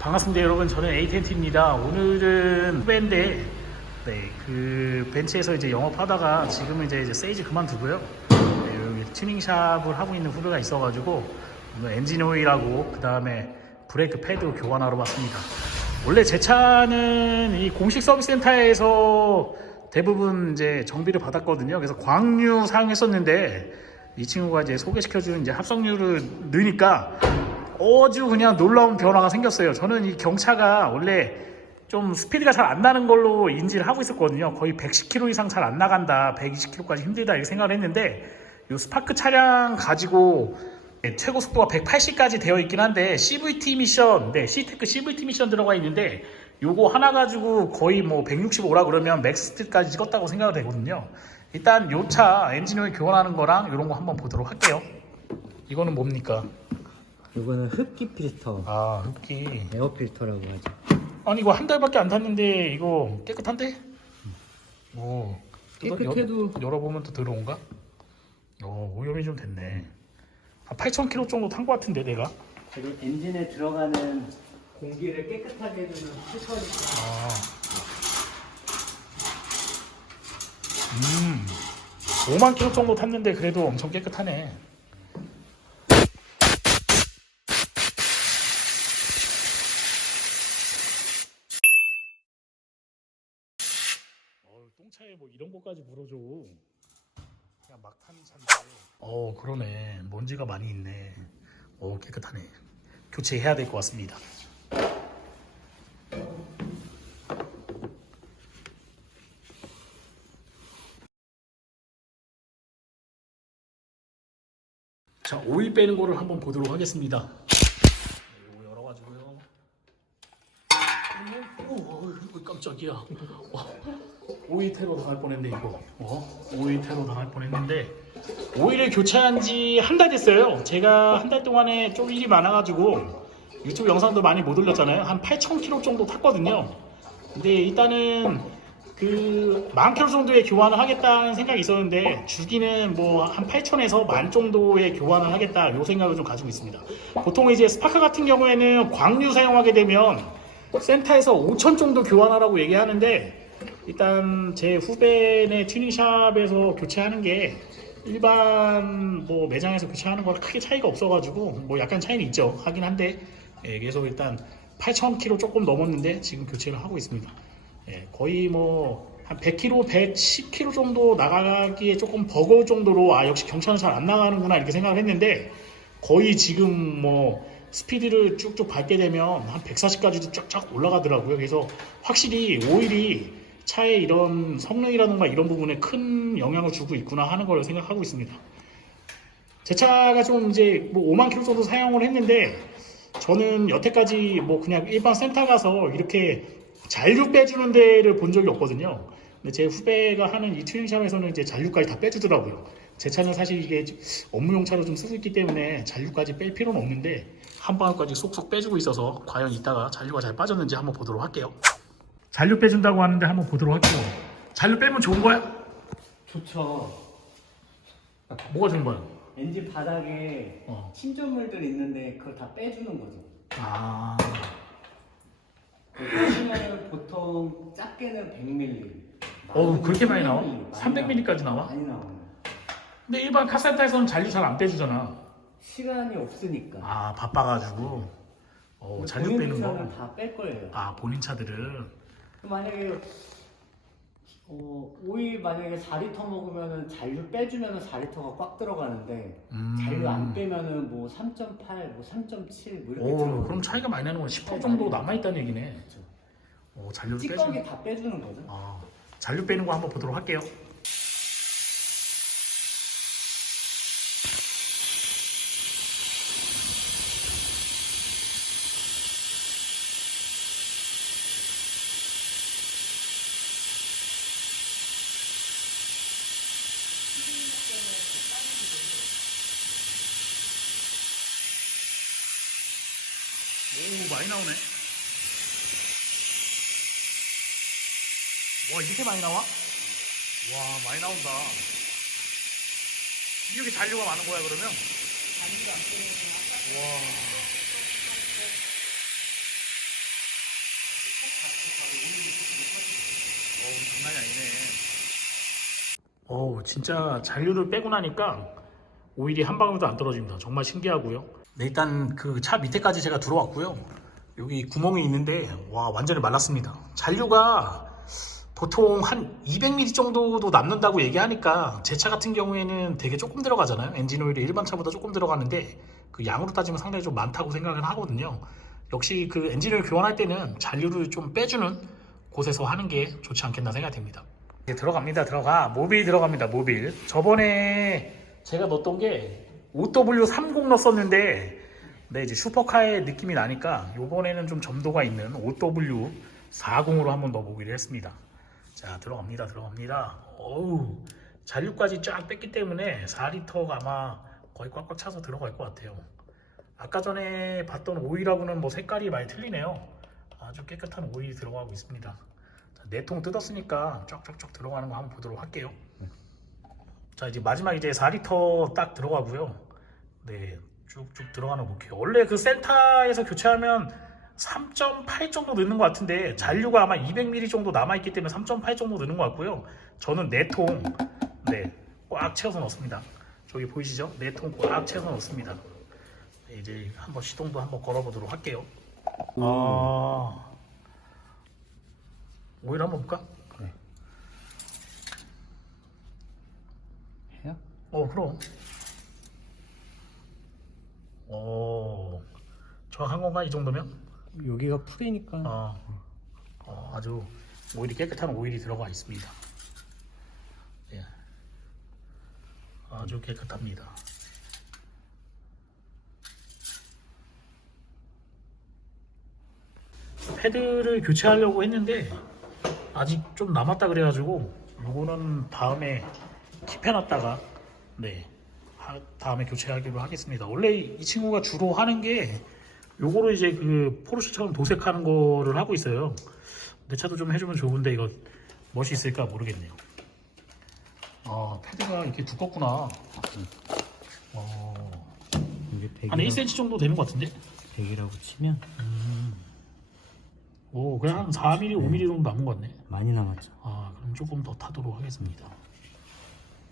반갑습니다 여러분. 저는 에이텐트입니다. 오늘은 후배인데 네, 그 벤츠에서 이제 영업하다가 지금은 이제, 이제 세이지 그만두고요. 네, 여기 튜닝샵을 하고 있는 후배가 있어가지고 엔진 오일하고 그 다음에 브레이크 패드 교환하러 왔습니다. 원래 제 차는 이 공식 서비스 센터에서 대부분 이제 정비를 받았거든요. 그래서 광유 사용했었는데 이 친구가 이제 소개시켜준 이제 합성유를 넣으니까 아주 그냥 놀라운 변화가 생겼어요. 저는 이 경차가 원래 좀 스피드가 잘 안 나는 걸로 인지를 하고 있었거든요. 거의 110km 이상 잘 안 나간다, 120km까지 힘들다 이렇게 생각을 했는데 이 스파크 차량 가지고 네, 최고 속도가 180까지 되어 있긴 한데 CVT 미션, 네, C테크 CVT 미션 들어가 있는데 요거 하나 가지고 거의 뭐 165라 그러면 맥스까지 찍었다고 생각이 되거든요. 일단 요 차 엔진 오일 교환하는 거랑 이런 거 한번 보도록 할게요. 이거는 뭡니까? 이거는 흡기 필터, 아, 흡기. 에어 필터라고 하죠. 아니 이거 한 달밖에 안 탔는데 이거 깨끗한데? 오. 깨끗해도- 여- 열어보면 또 들어온가? 어, 오염이 좀 됐네. 한 8,000km 정도 탄 것 같은데 내가. 그리고 엔진에 들어가는 공기를 깨끗하게 해주는 필터니까 아. 음. 5만 km 정도 탔는데 그래도 엄청 깨끗하네. 어, 똥 차에 뭐 이런 것까지 물어줘. 그냥 막 타는 차인데. 어, 그러네. 먼지가 많이 있네. 어, 깨끗하네. 교체해야 될 것 같습니다. 자, 오일 빼는 거를 한번 보도록 하겠습니다. 네, 이거 열어가지고요. 오, 깜짝이야. 와, 오일 테러 당할 뻔했네 이거. 어? 오일 테러 당할 뻔했는데 오일을 교체한 지 한 달 됐어요. 제가 한 달 동안에 좀 일이 많아가지고 유튜브 영상도 많이 못 올렸잖아요. 한 8,000km 정도 탔거든요. 근데 일단은 그만 킬로 정도의 교환을 하겠다는 생각이 있었는데 주기는 뭐 한 8천에서 만 정도의 교환을 하겠다 요 생각을 좀 가지고 있습니다. 보통 이제 스파크 같은 경우에는 광유 사용하게 되면 센터에서 5천 정도 교환하라고 얘기하는데 일단 제 후배네 튜닝샵에서 교체하는 게 일반 뭐 매장에서 교체하는 거랑 크게 차이가 없어가지고 뭐 약간 차이는 있죠 하긴 한데 예, 그래서 일단 8,000km 조금 넘었는데 지금 교체를 하고 있습니다. 예, 거의 뭐 한 100km, 110km 정도 나가기에 조금 버거울 정도로 아 역시 경차는 잘 안 나가는구나 이렇게 생각을 했는데 거의 지금 뭐 스피드를 쭉쭉 밟게 되면 한 140까지도 쫙쫙 올라가더라고요. 그래서 확실히 오일이 차의 이런 성능이라든가 이런 부분에 큰 영향을 주고 있구나 하는 걸 생각하고 있습니다. 제 차가 좀 이제 뭐 5만 킬로 정도 사용을 했는데 저는 여태까지 뭐 그냥 일반 센터 가서 이렇게 잔류 빼주는 데를 본 적이 없거든요. 근데 제 후배가 하는 이 튜닝샵에서는 이제 잔류까지 다 빼주더라고요. 제 차는 사실 이게 업무용 차로 좀 쓰고 있기 때문에 잔류까지 뺄 필요는 없는데 한 방울까지 쏙쏙 빼주고 있어서 과연 이따가 잔류가 잘 빠졌는지 한번 보도록 할게요. 잔류 빼준다고 하는데 한번 보도록 할게요. 잔류 빼면 좋은 거야? 좋죠. 뭐가 좋은 거야? 엔진 바닥에 어. 침전물들 있는데 그걸 다 빼주는 거죠. 아, 빼주면 보통 작게는 100ml. 어우, 그렇게 많이 나와? 300ml 300ml 까지 나와? 많이 나와요. 근데 일반 카센터에서는 잔류 잘 안 빼주잖아. 시간이 없으니까. 아, 바빠가지고. 어, 잔류 빼는 거. 차는 다뺄 거예요. 아, 본인 차들은. 만약에 어, 오일 만약에 4리터 먹으면은 잔류 빼주면은 4리터가 꽉 들어가는데 음. 잔류 안 빼면은 뭐 3.8, 뭐 3.7, 뭐 이렇게 오. 그럼 차이가 많이 나는 건 10% 정도 남아있다는 얘기네. 그렇죠. 오, 잔류 찌꺼기 빼주는. 다 빼주는 거죠. 아, 잔류 빼는 거 한번 보도록 할게요. 많이 나오네. 와 이렇게 많이 나와? 와 많이 나온다. 이렇게 잔류가 많은 거야 그러면? 와. 어우 장난이 아니네. 어우 진짜 잔류를 빼고 나니까 오일이 한 방울도 안 떨어집니다. 정말 신기하고요. 네, 일단 그 차 밑에까지 제가 들어왔고요. 여기 구멍이 있는데 와 완전히 말랐습니다. 잔류가 보통 한 200ml 정도도 남는다고 얘기하니까 제 차 같은 경우에는 되게 조금 들어가잖아요. 엔진 오일이 일반 차보다 조금 들어가는데 그 양으로 따지면 상당히 좀 많다고 생각을 하거든요. 역시 그 엔진을 교환할 때는 잔류를 좀 빼주는 곳에서 하는 게 좋지 않겠나 생각됩니다. 이제 들어갑니다. 들어가. 모빌 들어갑니다. 모빌. 저번에 제가 넣었던 게 OW30 넣었었는데 네, 이제 슈퍼카의 느낌이 나니까 이번에는 좀 점도가 있는 OW40으로 한번 넣어보기로 했습니다. 자, 들어갑니다. 들어갑니다. 어우, 잔류까지 쫙 뺐기 때문에 4리터가 아마 거의 꽉꽉 차서 들어갈 것 같아요. 아까 전에 봤던 오일하고는 뭐 색깔이 많이 틀리네요. 아주 깨끗한 오일이 들어가고 있습니다. 네 통 뜯었으니까 쫙쫙쫙 들어가는 거 한번 보도록 할게요. 자 이제 마지막 이제 4리터 딱 들어가고요. 네 쭉쭉 들어가는 거 볼게요. 원래 그 센터에서 교체하면 3.8 정도 넣는 것 같은데 잔류가 아마 200ml 정도 남아있기 때문에 3.8 정도 넣는 것 같고요. 저는 4통 네, 꽉 채워서 넣습니다. 저기 보이시죠? 4통 꽉 채워서 넣습니다. 네, 이제 한번 시동도 한번 걸어보도록 할게요. 아 오일 한번 볼까? 그래. 해요? 어 그럼 어 정확한 건가 이 정도면? 여기가 풀이니까 어, 어, 아주 오일이 깨끗한 오일이 들어가 있습니다 예. 아주 깨끗합니다 패드를 교체하려고 했는데 아직 좀 남았다 그래가지고 요거는 다음에 킵해놨다가 네 하- 다음에 교체하기로 하겠습니다. 원래 이 친구가 주로 하는 게 요거를 이제 그 포르쉐처럼 도색하는 거를 하고 있어요. 내 차도 좀 해주면 좋은데 이거 멋이 있을까 모르겠네요. 아 패드가 이렇게 두껍구나. 어, 이게 한 1cm 정도 되는 것 같은데? 100이라고 치면 오 그냥 한 4mm, 5mm 정도 남은 것 같네. 많이 남았죠 아 그럼 조금 더 타도록 하겠습니다.